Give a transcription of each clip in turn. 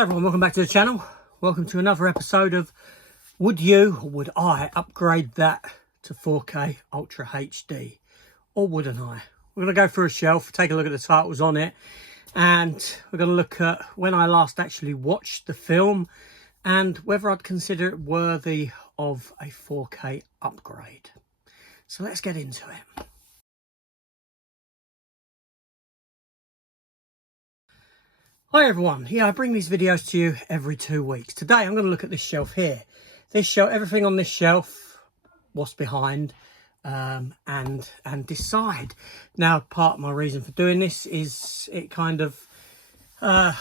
Hello everyone, welcome back to the channel. Welcome to another episode of Would You or Would I Upgrade That to 4K Ultra HD? Or wouldn't I? We're going to go through a shelf, take a look at the titles on it, and we're going to look at when I last actually watched the film and whether I'd consider it worthy of a 4K upgrade. So let's get into it. Hi everyone, I bring these videos to you every 2 weeks. Today I'm going to look at this shelf here. This shelf, everything on this shelf, what's behind, and decide. Now, part of my reason for doing this is it kind of, well,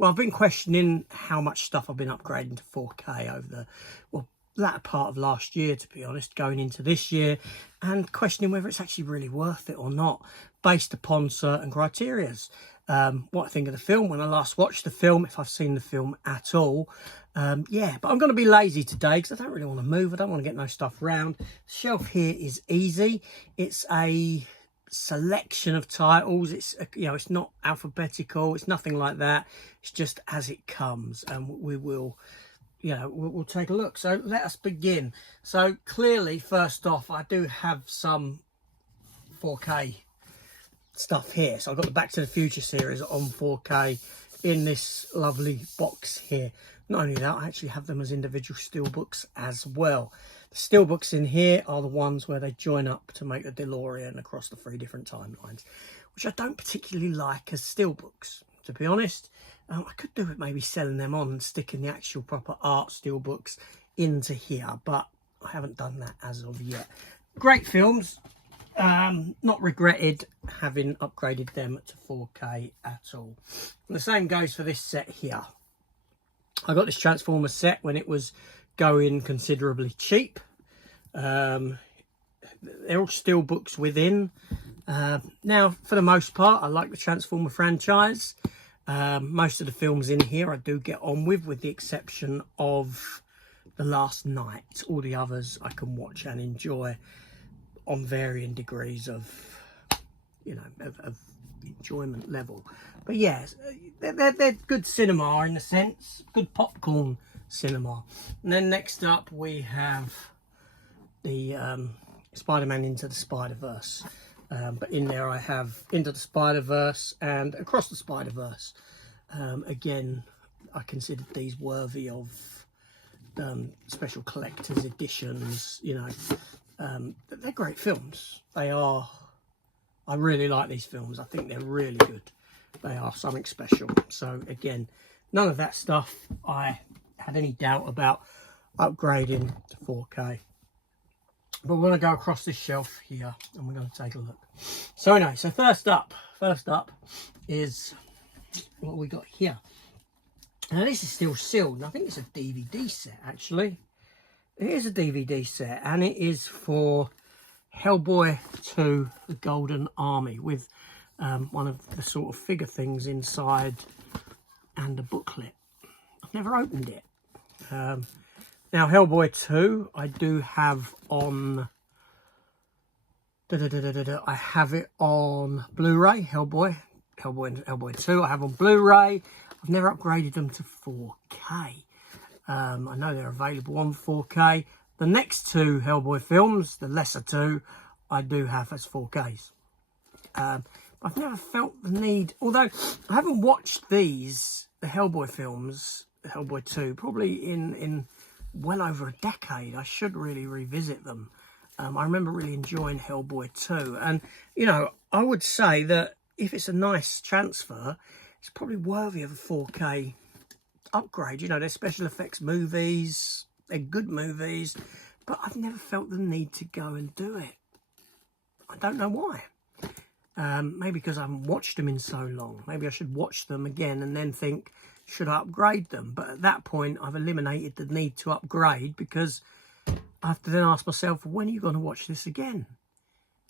I've been questioning how much stuff I've been upgrading to 4K over the, latter part of last year, to be honest, going into this year, and questioning whether it's actually really worth it or not, based upon certain criterias. What I think of the film, when I last watched the film, if I've seen the film at all. Yeah, but I'm going to be lazy today because I don't really want to move. I don't want to get no stuff around. The shelf here is easy. It's a selection of titles. It's, it's not alphabetical. It's nothing like that. It's just as it comes, and we will, we'll take a look. So let us begin. So clearly, first off, I do have some 4K stuff here. So I've got the Back to the Future series on 4K in this lovely box here. Not only that, I actually have them as individual steelbooks as well. The steelbooks in here are the ones where they join up to make the DeLorean across the 3 different timelines, which I don't particularly like as steelbooks, to be honest. I could do it maybe selling them on and sticking the actual proper art steelbooks into here, but I haven't done that as of yet. Great films. Not regretted having upgraded them to 4K at all. And the same goes for this set here. I got this Transformers set when it was going considerably cheap. They're all steel books within. Now, for the most part, I like the Transformer franchise. Most of the films in here I do get on with the exception of The Last Night. All the others I can watch and enjoy on varying degrees of, of enjoyment level. But yes, they're good cinema in a sense, good popcorn cinema. And then next up we have the Spider-Man Into the Spider-Verse. But in there I have Into the Spider-Verse and Across the Spider-Verse. Again, I considered these worthy of special collector's editions, they're great films. They are. I really like these films. I think they're really good. They are something special. So again, none of that stuff I had any doubt about upgrading to 4K. But we're going to go across this shelf here and we're going to take a look. So anyway, so first up is what we got here. Now this is still sealed, and I think it's a DVD set actually. It is a DVD set, and it is for Hellboy 2, The Golden Army, with one of the sort of figure things inside and a booklet. I've never opened it. Now, Hellboy 2, I do have on... I have it on Blu-ray, Hellboy 2, I have on Blu-ray. I've never upgraded them to 4K. I know they're available on 4K. The next 2 Hellboy films, the lesser 2, I do have as 4Ks. I've never felt the need, although I haven't watched these, the Hellboy films, the Hellboy 2, probably in well over a decade. I should really revisit them. I remember really enjoying Hellboy 2. And, I would say that if it's a nice transfer, it's probably worthy of a 4K upgrade. They're special effects movies, they're good movies, but I've never felt the need to go and do it. I don't know why. Maybe because I haven't watched them in so long. Maybe I should watch them again and then think, should I upgrade them? But at that point, I've eliminated the need to upgrade, because I have to then ask myself, when are you going to watch this again?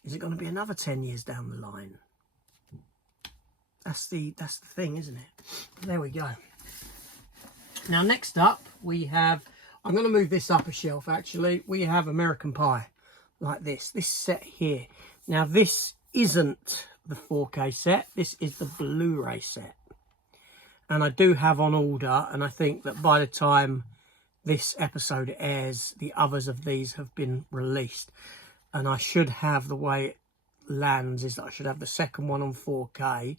Is it going to be another 10 years down the line? That's the thing, isn't it? There we go. Now, next up, we have, I'm going to move this up a shelf, actually. We have American Pie, like this set here. Now, this isn't the 4K set. This is the Blu-ray set. and I do have on order, and I think that by the time this episode airs, the others of these have been released, and I should have, the way it lands is that I should have the second one on 4K,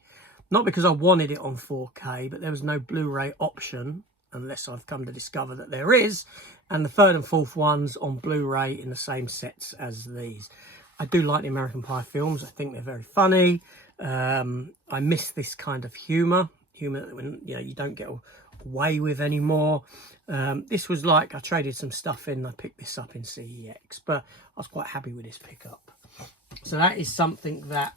not because I wanted it on 4K, but there was no Blu-ray option, unless I've come to discover that there is, and the third and fourth ones on Blu-ray in the same sets as these. I do like the American Pie films. I think they're very funny. I miss this kind of humour that when, you know, you don't get away with anymore. This was like, I traded some stuff in. I picked this up in CEX, but I was quite happy with this pickup. So that is something that,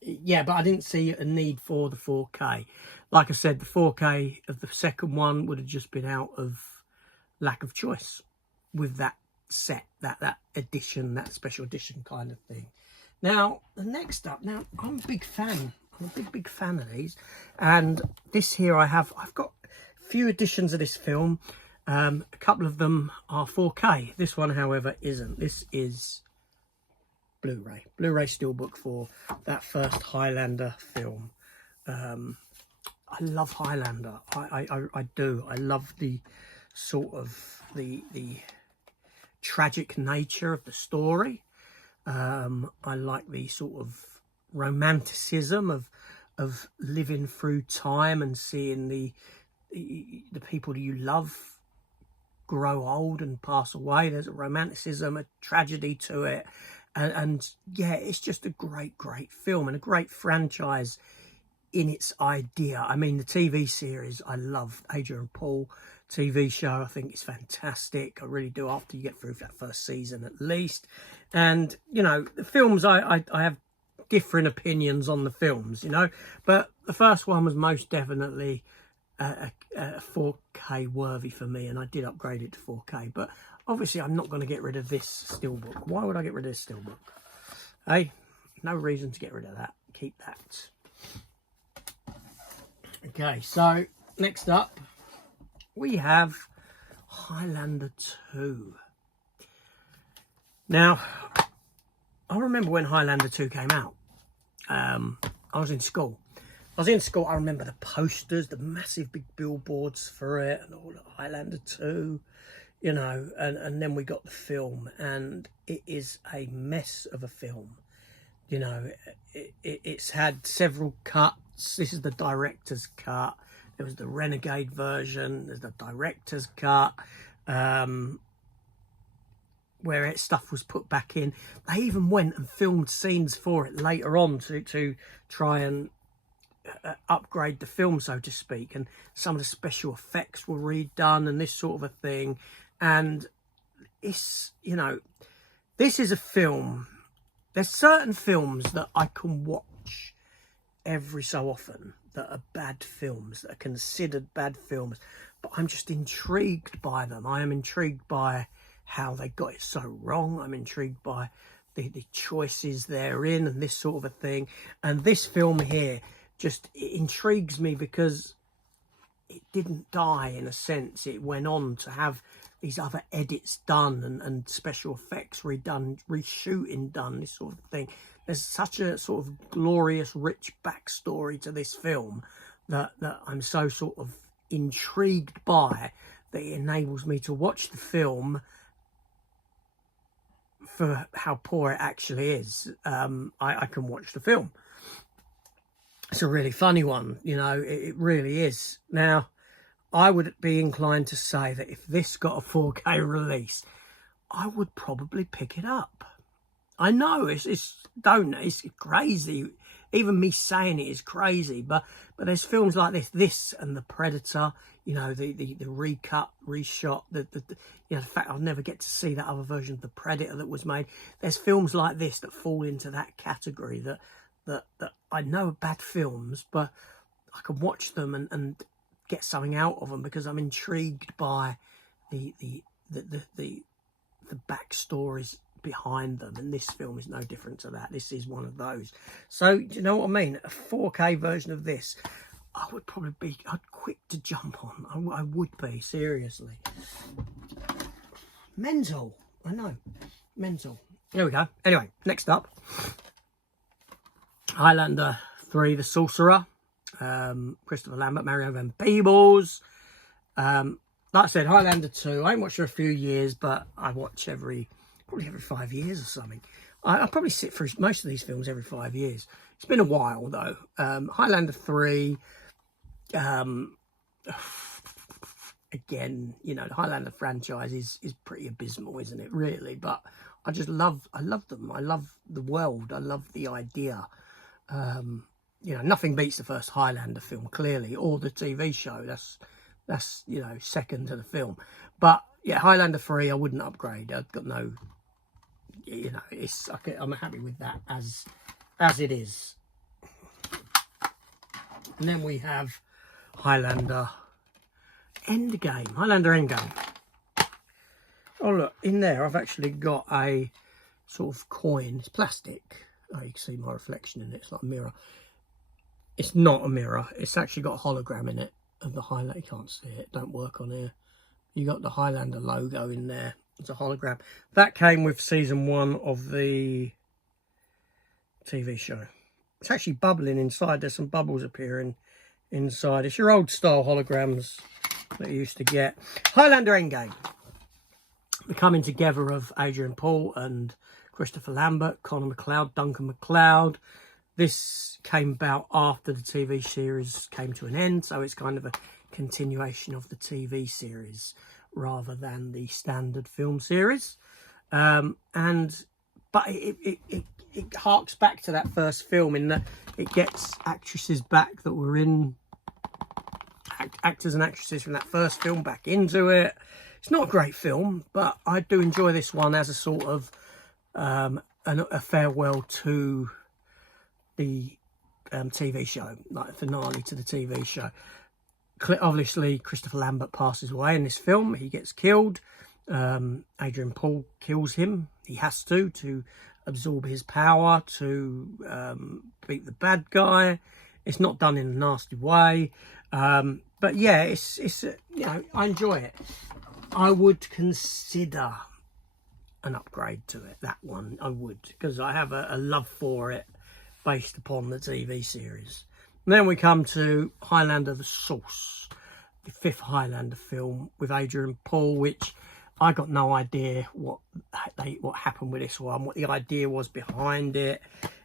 yeah, but I didn't see a need for the 4K. Like I said, the 4K of the second one would have just been out of lack of choice with that set, that edition, that special edition kind of thing. Now, the next up, now I'm a big fan. I'm a big fan of these. And this here I've got a few editions of this film. A couple of them are 4K. This one, however, isn't. This is Blu-ray Steelbook for that first Highlander film. I love Highlander. I do. I love the sort of the tragic nature of the story. I like the sort of romanticism of living through time and seeing the people you love grow old and pass away. There's a romanticism, a tragedy to it, and yeah, it's just a great film and a great franchise in its idea. I mean, the TV series, I love Adrian Paul TV show. I think it's fantastic. I really do, after you get through that first season at least. And, you know, the films, I have different opinions on the films, you know, but the first one was most definitely a 4K worthy for me, and I did upgrade it to 4K. But obviously I'm not going to get rid of this Steelbook. Why would I get rid of this Steelbook? Hey, no reason to get rid of that. Keep that. Okay, so next up we have Highlander 2. Now, I remember when Highlander 2 came out. I was in school. I remember the posters, the massive big billboards for it, and all of Highlander 2, you know, and then we got the film, and it is a mess of a film. You know, it's had several cuts. This is the director's cut. There was the Renegade version. There's the director's cut, where stuff was put back in. They even went and filmed scenes for it later on to try and upgrade the film, so to speak. And some of the special effects were redone and this sort of a thing. And it's, you know, this is a film. There's certain films that I can watch every so often that are bad films, that are considered bad films, but I'm just intrigued by them. I am intrigued by how they got it so wrong. I'm intrigued by the choices they're in and this sort of a thing. And this film here just, it intrigues me because it didn't die, in a sense. It went on to have these other edits done and special effects redone, reshooting done, this sort of thing. There's such a sort of glorious, rich backstory to this film that I'm so sort of intrigued by, that it enables me to watch the film for how poor it actually is. I can watch the film. It's a really funny one, you know, it really is. Now, I would be inclined to say that if this got a 4K release, I would probably pick it up. I know it's crazy. Even me saying it is crazy, but there's films like this and The Predator, you know, the recut, reshot, you know, the fact I'll never get to see that other version of The Predator that was made. There's films like this that fall into that category that I know are bad films, but I can watch them and get something out of them because I'm intrigued by the backstories behind them, and this film is no different to that. This is one of those. So, do you know what I mean? A 4K version of this, I would probably be, I'd quick to jump on. I would be, seriously. Mental. I know. Mental. There we go. Anyway, next up, Highlander 3, The Sorcerer. Christopher Lambert, Mario Van Peebles. Like I said, Highlander 2. I ain't watched for a few years, but I watch probably every 5 years or something. I probably sit through most of these films every 5 years. It's been a while though. Highlander 3. Again, you know, the Highlander franchise is pretty abysmal, isn't it? Really, but I love them. I love the world. I love the idea. You know, nothing beats the first Highlander film, clearly, or the TV show. That's you know, second to the film. But yeah, Highlander 3, I wouldn't upgrade. I've got no, you know, it's okay, I'm happy with that as it is. And then we have Highlander Endgame. Highlander Endgame. Oh look, in there I've actually got a sort of coin. It's plastic. Oh, you can see my reflection in it. It's like a mirror. It's not a mirror. It's actually got a hologram in it of the Highlander. You can't see it. Don't work on here. You got the Highlander logo in there. It's a hologram. That came with season 1 of the TV show. It's actually bubbling inside. There's some bubbles appearing inside. It's your old style holograms that you used to get. Highlander Endgame. The coming together of Adrian Paul and Christopher Lambert, Connor McLeod, Duncan Mloud. This came about after the TV series came to an end, so it's kind of a continuation of the TV series rather than the standard film series. But it harks back to that first film in that it gets actresses back that were in, actors and actresses from that first film back into it. It's not a great film, but I do enjoy this one as a sort of a farewell to the TV show, like a finale to the TV show. Obviously, Christopher Lambert passes away in this film. He gets killed. Adrian Paul kills him. He has to absorb his power, to beat the bad guy. It's not done in a nasty way. But yeah, it's you know, I enjoy it. I would consider an upgrade to it, that one. I would, because I have a love for it based upon the TV series. And then we come to Highlander The Source, the 5th Highlander film with Adrian Paul, which I got no idea what happened with this one, what the idea was behind it.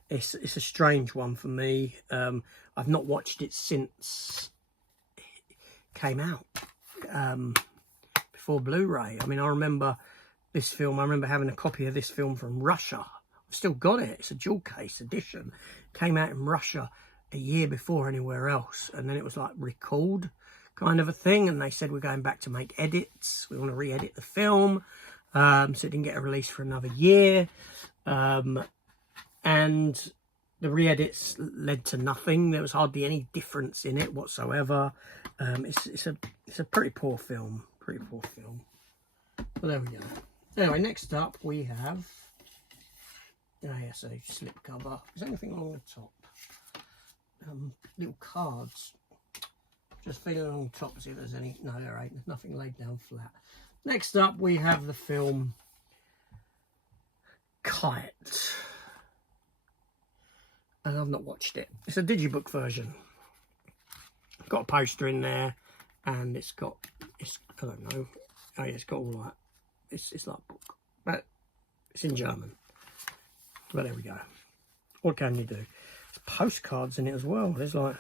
It's a strange one for me. I've not watched it since it came out, before Blu-ray. I mean, I remember this film. I remember having a copy of this film from Russia. I've still got it. It's a jewel case edition. Came out in Russia a year before anywhere else, and then it was like recalled kind of a thing, and they said, we're going back to make edits, we want to re-edit the film, so it didn't get a release for another year, and the re-edits led to nothing. There was hardly any difference in it whatsoever. It's a pretty poor film, but there we go. Anyway, next up we have, oh yes, a slip cover. Is there anything along the top? Little cards. Just feeling along the top to see if there's any. No, there ain't. There's nothing laid down flat. Next up, we have the film Kite. And I've not watched it. It's a digibook version. Got a poster in there, and it's I don't know. Oh yeah, it's got all that. It's like a book, but it's in German. But there we go. What can you do? There's postcards in it as well. There's like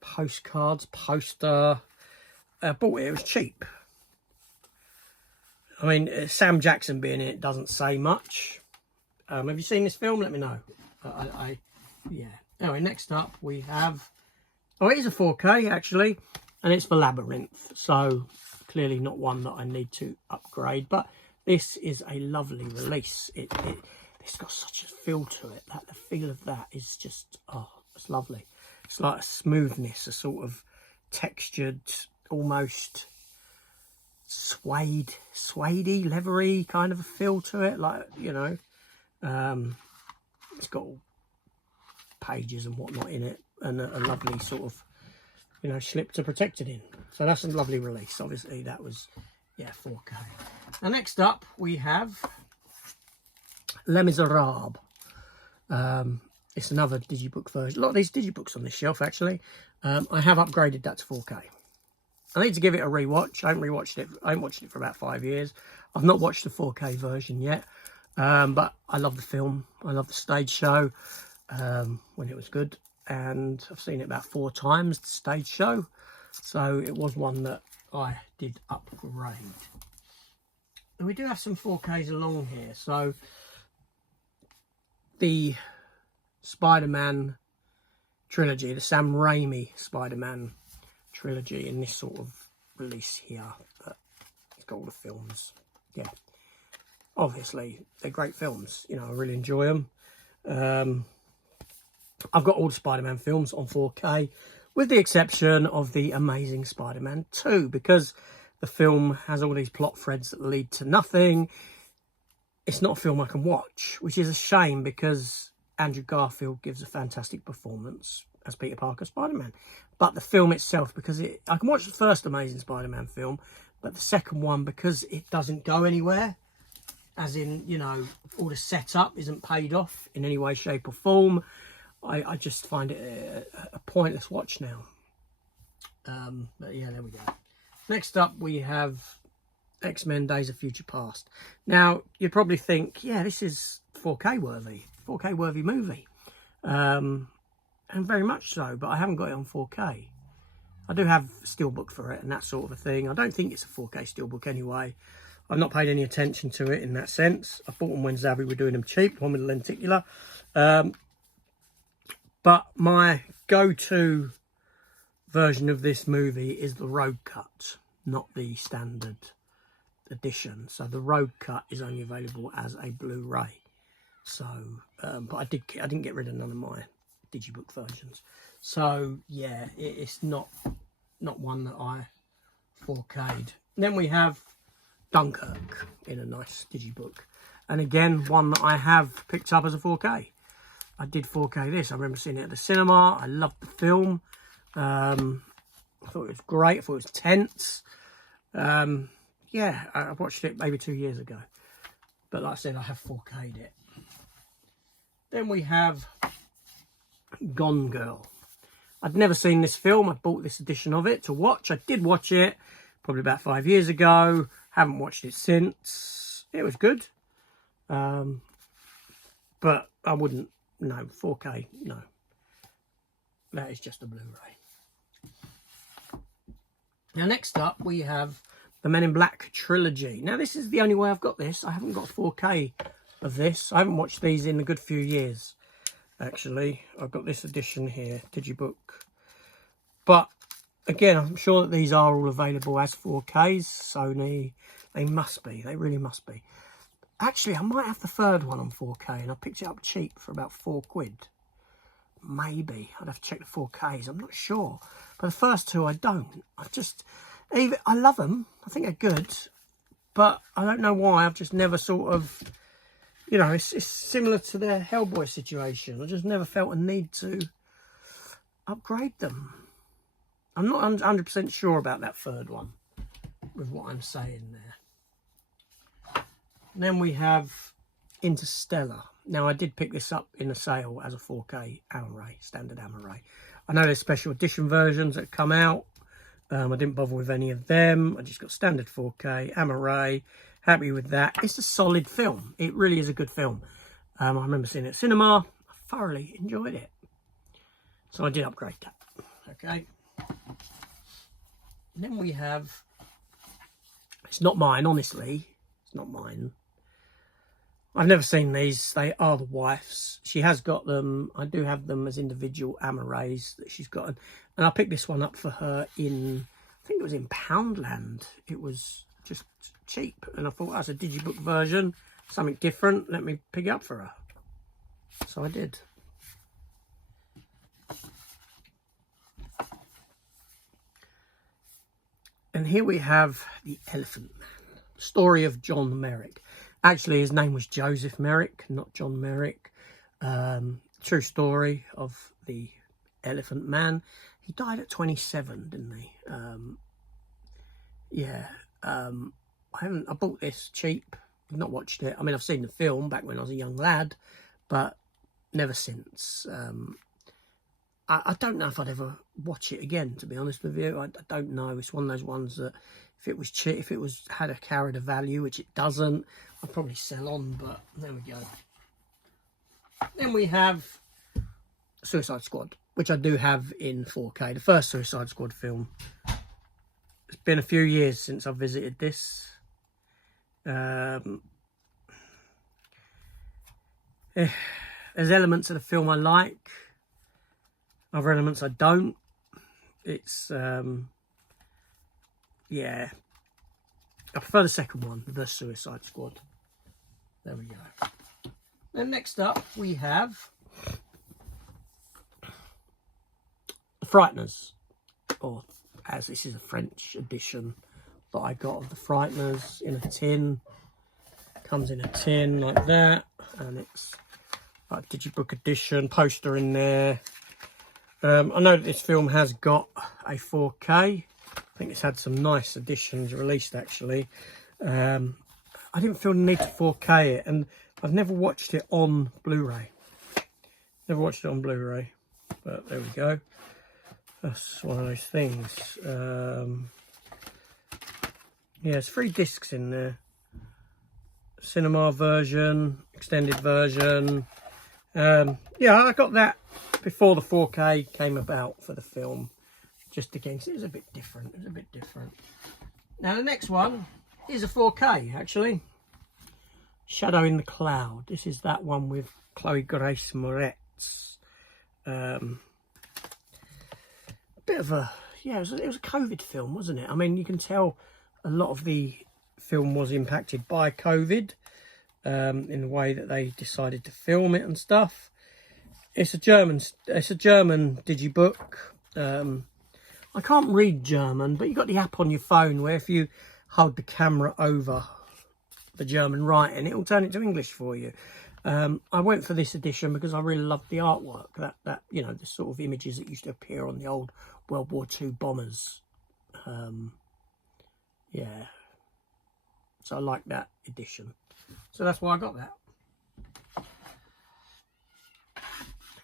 postcards, poster. I bought it. It was cheap. I mean, Sam Jackson being in it doesn't say much. Have you seen this film? Let me know. Yeah. Anyway, next up we have. Oh, it is a 4K actually, and it's for Labyrinth. So clearly not one that I need to upgrade. But this is a lovely release. It's got such a feel to it. That the feel of that is just, oh, it's lovely. It's like a smoothness, a sort of textured, almost suede-y, leathery kind of a feel to it. Like, you know, it's got all pages and whatnot in it, and a lovely sort of, you know, slip to protect it in. So that's a lovely release. Obviously, that was, yeah, 4K. Now, next up, we have Leisarab. It's another digibook version. A lot of these digibooks on this shelf, actually. I have upgraded that to 4K. I need to give it a rewatch. I haven't watched it for about 5 years. I've not watched the 4K version yet. But I love the film. I love the stage show when it was good. And I've seen it about 4 times, the stage show. So it was one that I did upgrade. And we do have some 4Ks along here. So the SpiderMan Trilogy, the Sam Raimi SpiderMan Trilogy in this sort of release here. But it's got all the films. Yeah. Obviously, they're great films. You know, I really enjoy them. I've got all the Spider-Man films on 4K, with the exception of the Amazing Spider-Man 2, because the film has all these plot threads that lead to nothing. It's not a film I can watch, which is a shame, because Andrew Garfield gives a fantastic performance as Peter Parker Spider-Man. But the film itself, because I can watch the first Amazing Spider-Man film, but the second one, because it doesn't go anywhere, as in, you know, all the setup isn't paid off in any way, shape or form, I just find it a pointless watch now. But yeah, there we go. Next up, we have X-Men Days of Future Past. Now, you'd probably think, yeah, this is 4K worthy movie. And very much so, but I haven't got it on 4K. I do have Steelbook for it and that sort of a thing. I don't think it's a 4K Steelbook anyway. I've not paid any attention to it in that sense. I bought them when Zabby were doing them cheap, one with a lenticular. But my go-to version of this movie is the Road Cut, not the standard edition. So the Road Cut is only available as a Blu-ray. So, but I didn't get rid of none of my digibook versions. So yeah, it's not one that I 4K'd. Then we have Dunkirk in a nice digibook, and again one that I have picked up as a 4K. I did 4K this. I remember seeing it at the cinema. I loved the film. I thought it was great. I thought it was tense. Yeah, I watched it maybe 2 years ago, but like I said, I have 4K'd it. Then we have Gone Girl. I'd never seen this film. I bought this edition of it to watch. I did watch it probably about 5 years ago. Haven't watched it since. It was good. But I wouldn't, no, 4K, no. That is just a Blu-ray. Now, next up, we have the Men in Black Trilogy. Now, this is the only way I've got this. I haven't got 4K of this. I haven't watched these in a good few years, actually. I've got this edition here, digibook. But again, I'm sure that these are all available as 4Ks. Sony, they must be. They really must be. Actually, I might have the third one on 4K, and I picked it up cheap for about £4. Maybe. I'd have to check the 4Ks. I'm not sure. But the first two, I don't. I love them. I think they're good. But I don't know why. I've just never sort of, you know, it's similar to the Hellboy situation. I just never felt a need to upgrade them. I'm not 100% sure about that third one with what I'm saying there. Then we have Interstellar. Now, I did pick this up in a sale as a 4K Amaray, standard Amaray. I know there's special edition versions that come out. I didn't bother with any of them. I just got standard 4K Amaray. Happy with that. It's a solid film. It really is a good film. I remember seeing it at cinema. I thoroughly enjoyed it. So I did upgrade that. Okay. And then we have... It's not mine, honestly. It's not mine. I've never seen these. They are the wife's. She has got them. I do have them as individual Amarays that she's got. And I picked this one up for her in, I think it was in Poundland. It was just cheap. And I thought, that's a digibook version, something different. Let me pick it up for her. So I did. And here we have The Elephant Man, story of John Merrick. Actually, his name was Joseph Merrick, not John Merrick. True story of the Elephant Man. He died at 27, didn't he? I bought this cheap. I've not watched it. I mean, I've seen the film back when I was a young lad, but never since. I don't know if I'd ever watch it again, to be honest with you. I don't know. It's one of those ones that if it was cheap, if it was carried a value, which it doesn't, I'd probably sell on. But there we go. Then we have Suicide Squad, which I do have in 4K. The first Suicide Squad film. It's been a few years since I've visited this. There's elements of the film I like. Other elements I don't. It's, yeah. I prefer the second one, the Suicide Squad. There we go. Then next up we have the Frighteners. Or, as this is a French edition that I got of the Frighteners in a tin. Comes in a tin like that. And it's like Digibook edition, poster in there. I know that this film has got a 4K. I think it's had some nice editions released, actually. I didn't feel the need to 4K it, and I've never watched it on Blu-ray. Never watched it on Blu-ray, but there we go. That's one of those things. Yeah, it's 3 discs in there. Cinema version, extended version. Yeah, I got that before the 4K came about for the film, just again, it was a bit different. Now the next one is a 4K, actually. Shadow in the Cloud. This is that one with Chloe Grace Moretz. A bit of a, yeah, it was a COVID film, wasn't it? I mean, you can tell a lot of the film was impacted by COVID in the way that they decided to film it and stuff. It's a German digibook. I can't read German, but you've got the app on your phone where if you hold the camera over the German writing, it will turn it to English for you. I went for this edition because I really loved the artwork. That you know, the sort of images that used to appear on the old World War II bombers. Yeah. So I like that edition. So that's why I got that.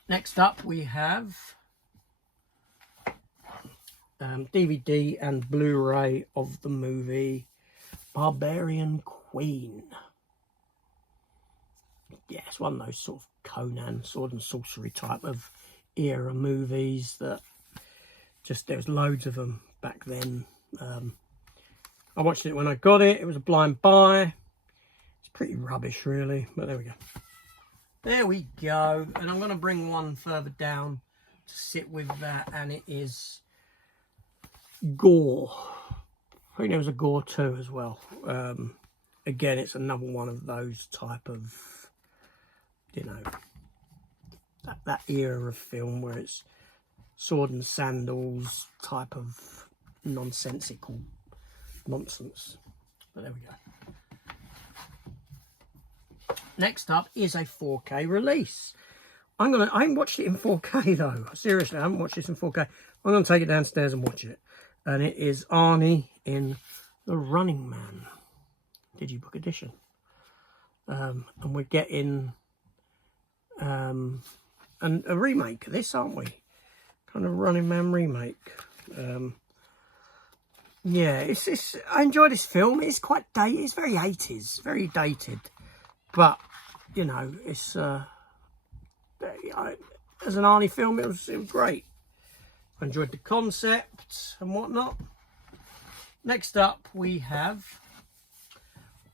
Next up we have DVD and Blu-ray of the movie Barbarian Queen. Yeah, it's one of those sort of Conan, sword and sorcery type of era movies that just, there was loads of them back then. I watched it when I got it. It was a blind buy. It's pretty rubbish, really, but there we go. There we go. And I'm going to bring one further down to sit with that, and it is Gore. I think there was a Gore 2 as well. Again, it's another one of those type of, you know, that era of film where it's sword and sandals type of nonsensical nonsense. But there we go. Next up is a 4K release. I haven't watched it in 4K though. Seriously, I haven't watched this in 4K. I'm going to take it downstairs and watch it. And it is Arnie in The Running Man Digibook edition. And we're getting a remake of this, aren't we? Kind of Running Man remake. Yeah, I enjoy this film. It's quite dated. It's very 80s, very dated. But, you know, it's as an Arnie film, it was great. I enjoyed the concept and whatnot. Next up, we have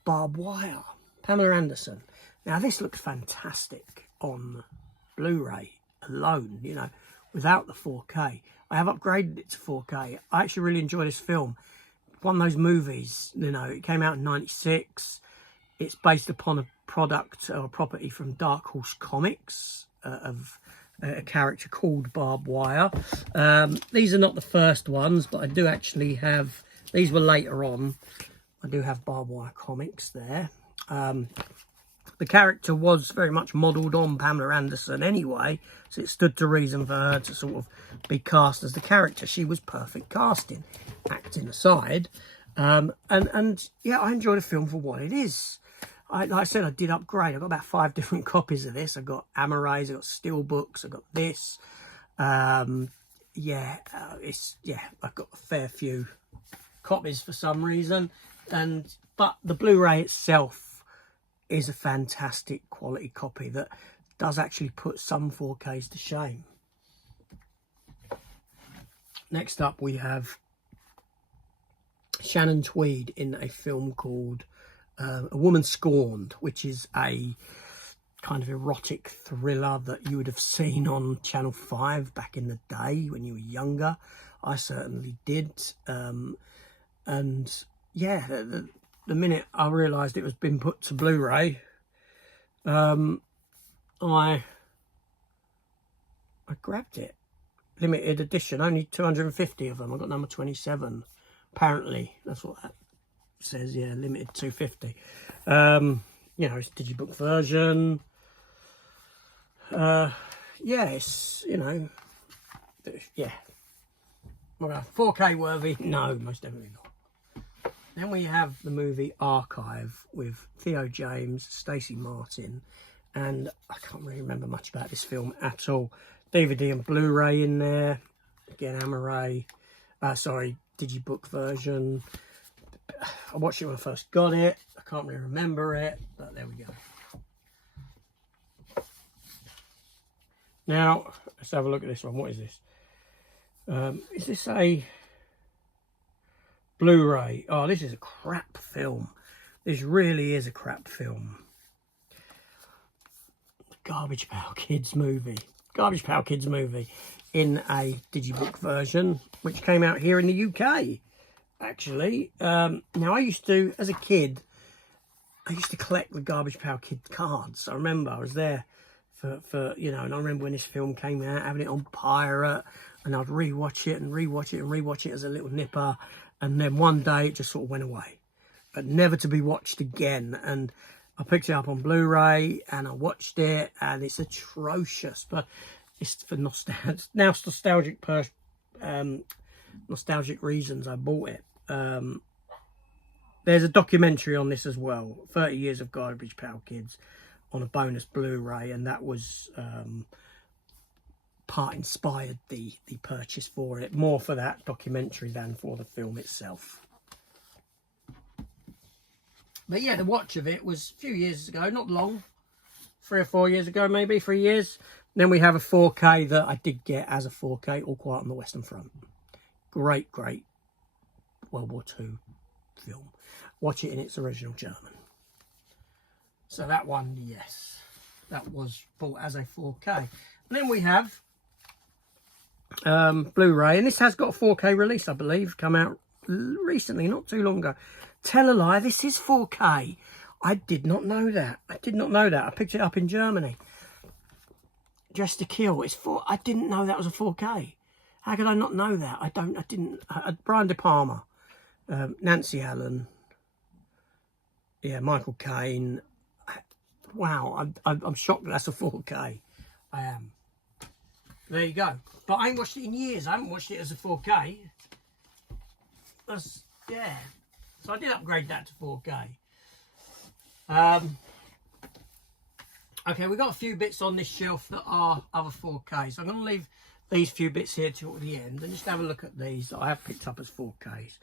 Barb Wire, Pamela Anderson. Now, this looks fantastic on Blu-ray alone, you know, without the 4K. I have upgraded it to 4K. I actually really enjoy this film. One of those movies, you know, it came out in '96. It's based upon a product or a property from Dark Horse Comics of a character called Barb Wire. These are not the first ones, but I do actually have, these were later on. I do have Barb Wire comics there. The character was very much modelled on Pamela Anderson anyway, so it stood to reason for her to sort of be cast as the character. She was perfect casting, acting aside. And yeah, I enjoy the film for what it is. like I said, I did upgrade. I got about 5 different copies of this. I got Arries, I got Steelbooks, I got this. Yeah, I've got a fair few copies for some reason, but the Blu-ray itself is a fantastic quality copy that does actually put some 4Ks to shame. Next up, we have Shannon Tweed in a film called A Woman Scorned, which is a kind of erotic thriller that you would have seen on Channel 5 back in the day when you were younger. I certainly did. And yeah, the minute I realised it was been put to Blu-ray, I grabbed it. Limited edition, only 250 of them. I got number 27. Apparently, that's what that says. Yeah, limited 250. You know, it's digibook version. Yeah, it's, you know, yeah. Well, 4K worthy? No, most definitely not. Then we have the movie Archive with Theo James, Stacey Martin, and I can't really remember much about this film at all. DVD and Blu-ray in there. Again, Arrie. Sorry, digibook version. I watched it when I first got it. I can't really remember it, but there we go. Now, let's have a look at this one. What is this? Is this a Blu-ray? Oh, this is a crap film. This really is a crap film. Garbage Pow Kids movie. Garbage Pow Kids movie in a digibook version, which came out here in the UK, actually. Now, I used to, as a kid, I used to collect the Garbage Pow Kids cards. I remember I was there for you know, and I remember when this film came out, having it on pirate, and I'd rewatch it and rewatch it and rewatch it as a little nipper, and then one day it just sort of went away, but never to be watched again. And I picked it up on Blu-ray and I watched it, and it's atrocious, but it's for nostalgic reasons I bought it. There's a documentary on this as well, 30 years of Garbage Pow Kids, on a bonus Blu-ray, and that was part inspired the purchase for it, more for that documentary than for the film itself. But yeah, the watch of it was a few years ago, not long, 3 or 4 years ago, maybe 3 years. Then we have a 4K that I did get as a 4K, All Quiet on the Western Front. Great World War II film. Watch it in its original German. So that one, yes, that was bought as a 4K. And then we have Blu-ray, and this has got a 4K release, I believe, come out recently, not too long ago. Tell a lie, this is 4K. I did not know that. I picked it up in Germany. Dressed to Kill. I didn't know that was a 4K. How could I not know that? Brian De Palma, Nancy Allen, yeah, Michael Caine. Wow, I'm shocked that's a 4K. I am. There you go. But I ain't watched it in years. I haven't watched it as a 4K. Yeah. So I did upgrade that to 4K. Okay, we've got a few bits on this shelf that are other 4Ks. So I'm going to leave these few bits here till the end and just have a look at these that I have picked up as 4Ks.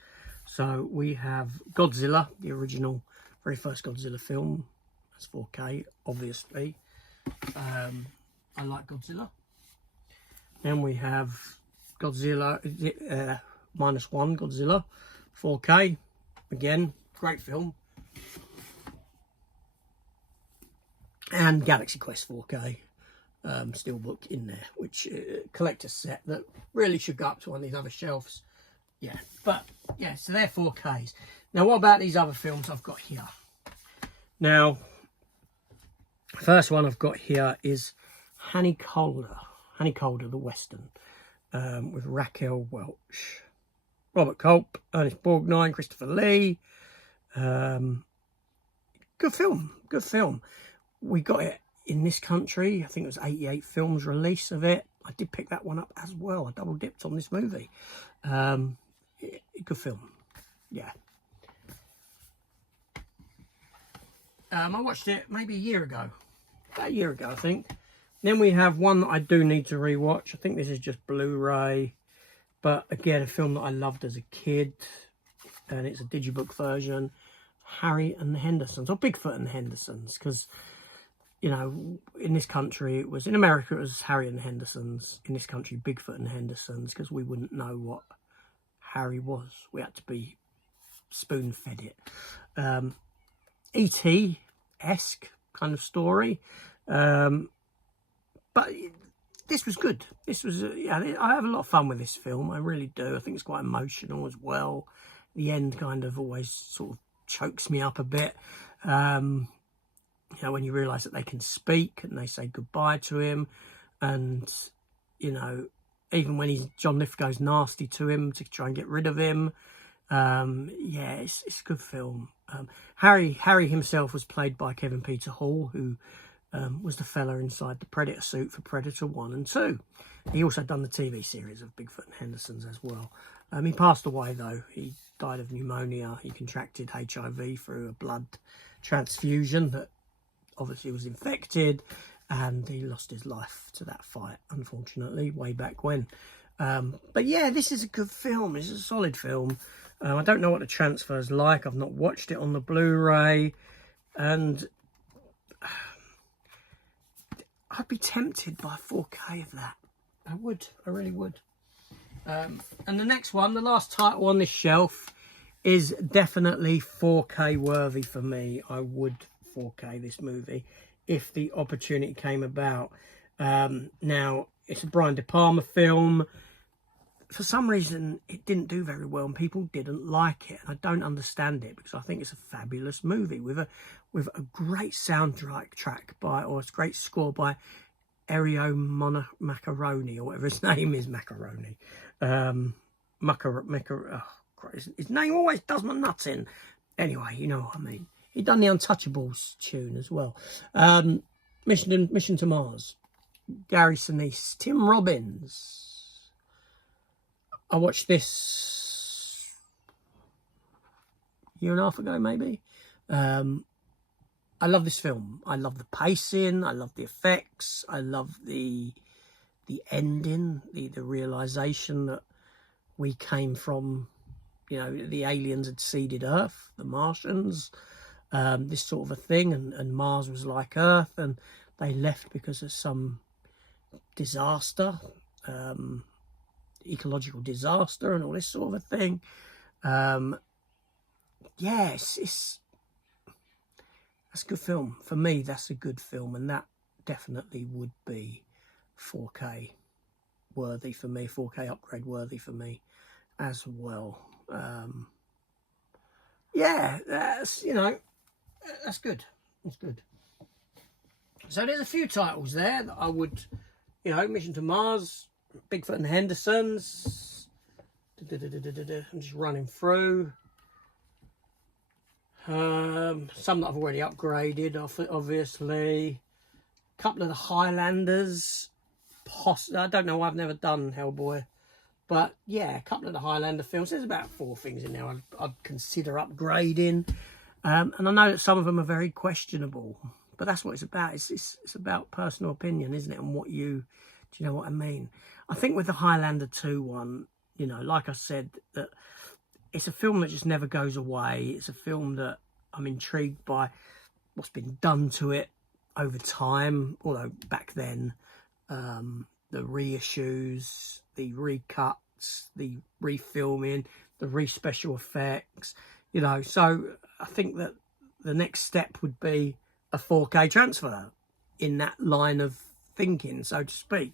So we have Godzilla, the original, very first Godzilla film. That's 4K, obviously. I like Godzilla. Then we have Godzilla, -1 Godzilla, 4K. Again, great film. And Galaxy Quest 4K Steelbook in there, which collector's set that really should go up to one of these other shelves. Yeah, but yeah, so they're 4Ks. Now, what about these other films I've got here? Now, first one I've got here is Honeycutter, the Western, with Raquel Welch, Robert Culp, Ernest Borgnine, Christopher Lee. Good film. We got it in this country. I think it was 88 films release of it. I did pick that one up as well. I double dipped on this movie. Good film. Yeah. I watched it maybe a year ago. About a year ago, I think. Then we have one that I do need to rewatch. I think this is just Blu-ray. But again, a film that I loved as a kid. And it's a digibook version. Harry and the Hendersons. Or Bigfoot and Hendersons. Because, you know, in this country, it was... In America, it was Harry and the Hendersons. In this country, Bigfoot and Hendersons. Because we wouldn't know what Harry was. We had to be spoon-fed it. E.T.-esque kind of story. But this was good. This was, yeah, I have a lot of fun with this film. I really do. I think it's quite emotional as well. The end kind of always sort of chokes me up a bit. You know, when you realise that they can speak and they say goodbye to him. And, you know, even when John Lithgow's nasty to him to try and get rid of him. Yeah, it's a good film. Harry himself was played by Kevin Peter Hall, who was the fella inside the Predator suit for Predator 1 and 2. He also done the TV series of Bigfoot and Hendersons as well. He passed away, though. He died of pneumonia. He contracted HIV through a blood transfusion that obviously was infected, and he lost his life to that fight, unfortunately, way back when. But yeah, this is a good film. It's a solid film. I don't know what the transfer's like. I've not watched it on the Blu-ray, and I'd be tempted by 4K of that. I would. I really would. And the next one, the last title on this shelf, is definitely 4K worthy for me. I would 4K this movie if the opportunity came about. Now, it's a Brian De Palma film. For some reason, it didn't do very well and people didn't like it. And I don't understand it, because I think it's a fabulous movie with a great soundtrack by, or a great score by Ennio Macaroni, or whatever his name is, Macaroni. His name always does my nuts in. Anyway, you know what I mean. He done the Untouchables tune as well. Mission to Mars. Gary Sinise. Tim Robbins. I watched this a year and a half ago, maybe. I love this film. I love the pacing. I love the effects. I love the ending, the realisation that we came from, you know, the aliens had seeded Earth, the Martians, this sort of a thing, and Mars was like Earth, and they left because of some disaster, ecological disaster and all this sort of a thing. Yes, that's a good film. For me, that's a good film, and that definitely would be 4K worthy for me, 4K upgrade worthy for me as well. Yeah, that's, you know, that's good. That's good. So there's a few titles there that I would, you know, Mission to Mars, Bigfoot and Hendersons. I'm just running through. Some that I've already upgraded, obviously. A couple of the Highlanders. I don't know, I've never done Hellboy. But yeah, a couple of the Highlander films. There's about 4 things in there I'd consider upgrading. And I know that some of them are very questionable. But that's what it's about. It's about personal opinion, isn't it? And what do you know what I mean? I think with the Highlander 2 one, you know, like I said, that it's a film that just never goes away. It's a film that I'm intrigued by what's been done to it over time. Although back then, the reissues, the recuts, the refilming, the re-special effects, you know. So I think that the next step would be a 4K transfer in that line of thinking, so to speak.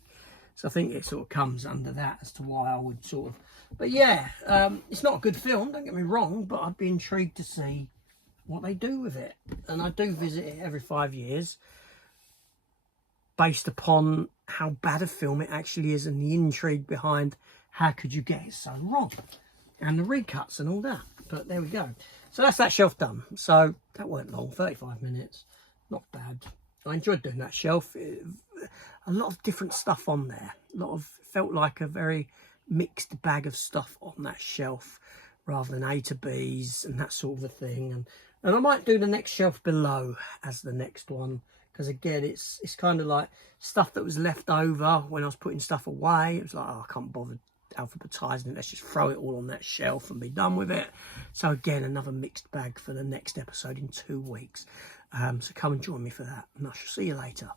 So I think it sort of comes under that as to why I would sort of... But yeah, it's not a good film, don't get me wrong, but I'd be intrigued to see what they do with it. And I do visit it every 5 years based upon how bad a film it actually is and the intrigue behind how could you get it so wrong. And the recuts and all that. But there we go. So that's that shelf done. So that weren't long, 35 minutes. Not bad. I enjoyed doing that shelf. A lot of different stuff on there. Felt like a very mixed bag of stuff on that shelf, rather than A to B's and that sort of a thing. And And I might do the next shelf below as the next one, because again, it's kind of like stuff that was left over when I was putting stuff away. It was like, oh, I can't bother alphabetizing it. Let's just throw it all on that shelf and be done with it. So again, another mixed bag for the next episode in 2 weeks. So come and join me for that, and I shall see you later.